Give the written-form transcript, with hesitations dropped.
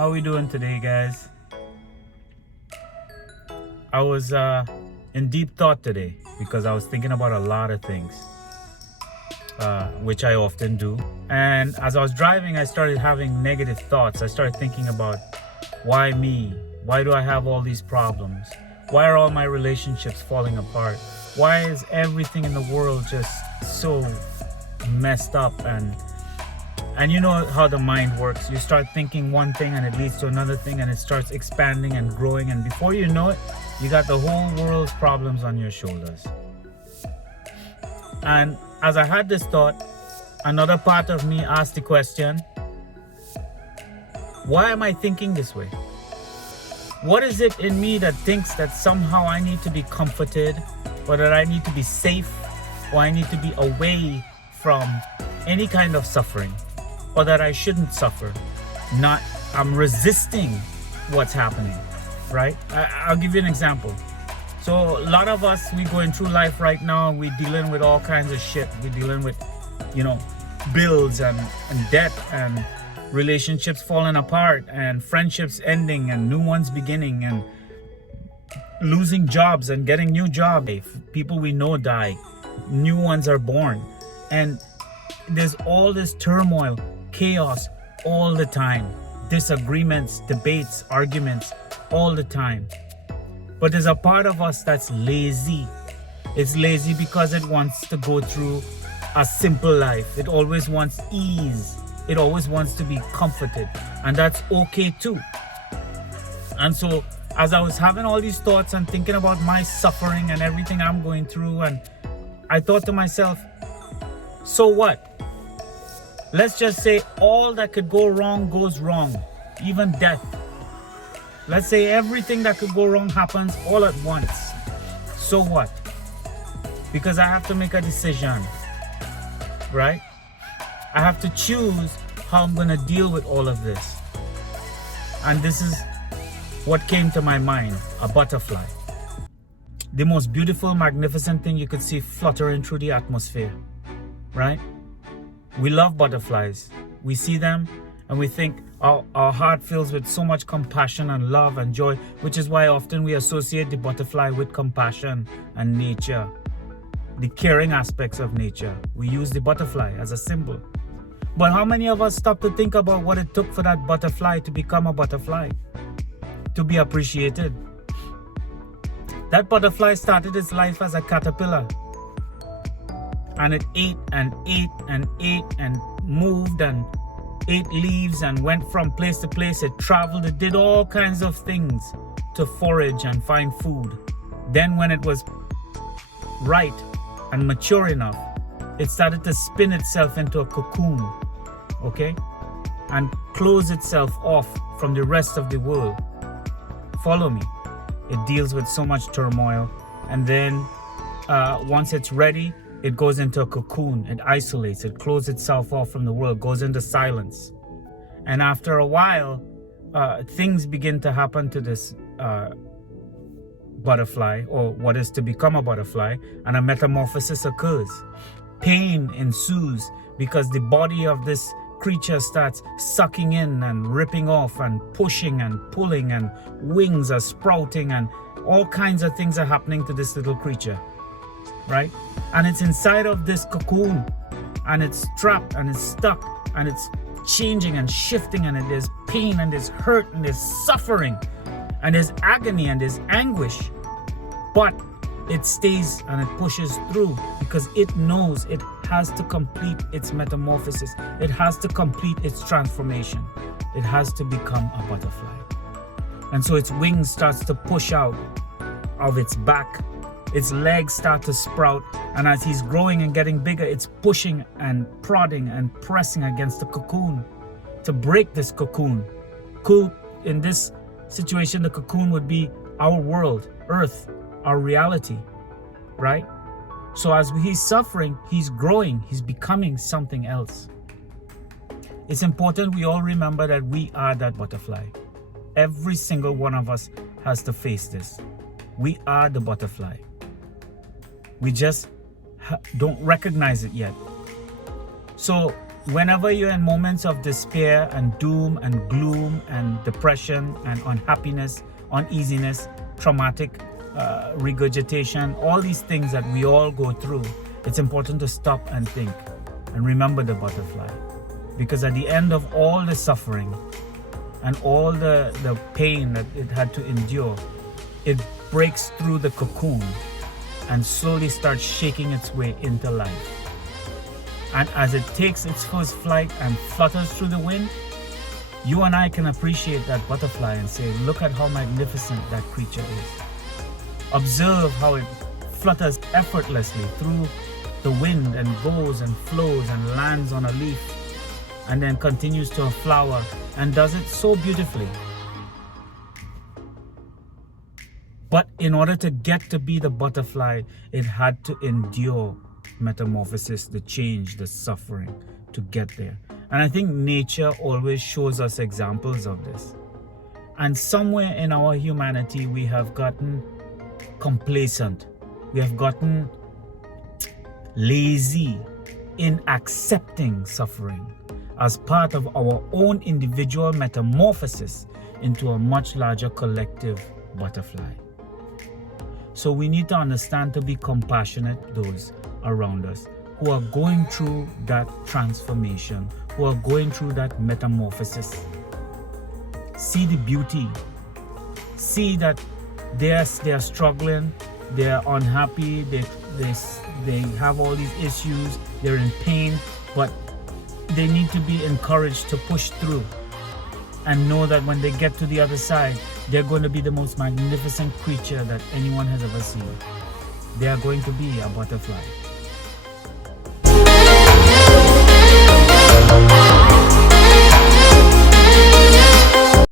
How we doing today, guys? I was in deep thought today because I was thinking about a lot of things, which I often do. And as I was driving, I started having negative thoughts. I started thinking about, why me? Why do I have all these problems? Why are all my relationships falling apart? Why is everything in the world just so messed up? And you know how the mind works. You start thinking one thing and it leads to another thing, and it starts expanding and growing, and before you know it, you got the whole world's problems on your shoulders. And as I had this thought, another part of me asked the question, why am I thinking this way? What is it in me that thinks that somehow I need to be comforted, or that I need to be safe, or I need to be away from any kind of suffering, or that I shouldn't suffer? I'm resisting what's happening, right? I'll give you an example. So a lot of us, we going through life right now, we're dealing with all kinds of shit. We're dealing with, bills and debt, and relationships falling apart, and friendships ending, and new ones beginning, and losing jobs and getting new jobs. People we know die, new ones are born, and there's all this turmoil, chaos all the time, disagreements, debates, arguments all the time. But there's a part of us that's lazy. It's lazy because it wants to go through a simple life. It always wants ease. It always wants to be comforted, and that's okay too. And so as I was having all these thoughts and thinking about my suffering and everything I'm going through, and I thought to myself, so what? Let's just say all that could go wrong goes wrong, even death. Let's say everything that could go wrong happens all at once. So what? Because I have to make a decision, right? I have to choose how I'm going to deal with all of this. And this is what came to my mind: a butterfly. The most beautiful, magnificent thing you could see fluttering through the atmosphere, right? We love butterflies. We see them and we think our heart fills with so much compassion and love and joy, which is why often we associate the butterfly with compassion and nature, the caring aspects of nature. We use the butterfly as a symbol. But how many of us stop to think about what it took for that butterfly to become a butterfly, to be appreciated? That butterfly started its life as a caterpillar, and it ate and ate and ate and moved and ate leaves and went from place to place. It traveled, it did all kinds of things to forage and find food. Then when it was right and mature enough, it started to spin itself into a cocoon, okay? And close itself off from the rest of the world. Follow me. It deals with so much turmoil. And then once it's ready, it goes into a cocoon. It isolates, it closes itself off from the world, goes into silence. And after a while, things begin to happen to this butterfly, or what is to become a butterfly, and a metamorphosis occurs. Pain ensues because the body of this creature starts sucking in and ripping off and pushing and pulling, and wings are sprouting, and all kinds of things are happening to this little creature, right? And it's inside of this cocoon, and it's trapped and it's stuck, and it's changing and shifting, and there's pain and there's hurt and there's suffering and there's agony and there's anguish. But it stays and it pushes through because it knows it has to complete its metamorphosis. It has to complete its transformation. It has to become a butterfly. And so its wings starts to push out of its back. Its legs start to sprout. And as he's growing and getting bigger, it's pushing and prodding and pressing against the cocoon to break this cocoon. In this situation, the cocoon would be our world, Earth, our reality, right? So as he's suffering, he's growing, he's becoming something else. It's important we all remember that we are that butterfly. Every single one of us has to face this. We are the butterfly. We just don't recognize it yet. So Whenever you're in moments of despair and doom and gloom and depression and unhappiness, uneasiness, traumatic regurgitation, all these things that we all go through, it's important to stop and think and remember the butterfly. Because at the end of all the suffering and all the pain that it had to endure, it breaks through the cocoon and slowly starts shaking its way into life. And as it takes its first flight and flutters through the wind, you and I can appreciate that butterfly and say, look at how magnificent that creature is. Observe how it flutters effortlessly through the wind and goes and flows and lands on a leaf and then continues to a flower and does it so beautifully. But in order to get to be the butterfly, it had to endure metamorphosis, the change, the suffering to get there. And I think nature always shows us examples of this. And somewhere in our humanity, we have gotten complacent. We have gotten lazy in accepting suffering as part of our own individual metamorphosis into a much larger collective butterfly. So we need to understand to be compassionate those around us who are going through that transformation, who are going through that metamorphosis. See the beauty. See that they are struggling, they are unhappy, they have all these issues, they're in pain, but they need to be encouraged to push through and know that when they get to the other side, they're going to be the most magnificent creature that anyone has ever seen. They are going to be a butterfly.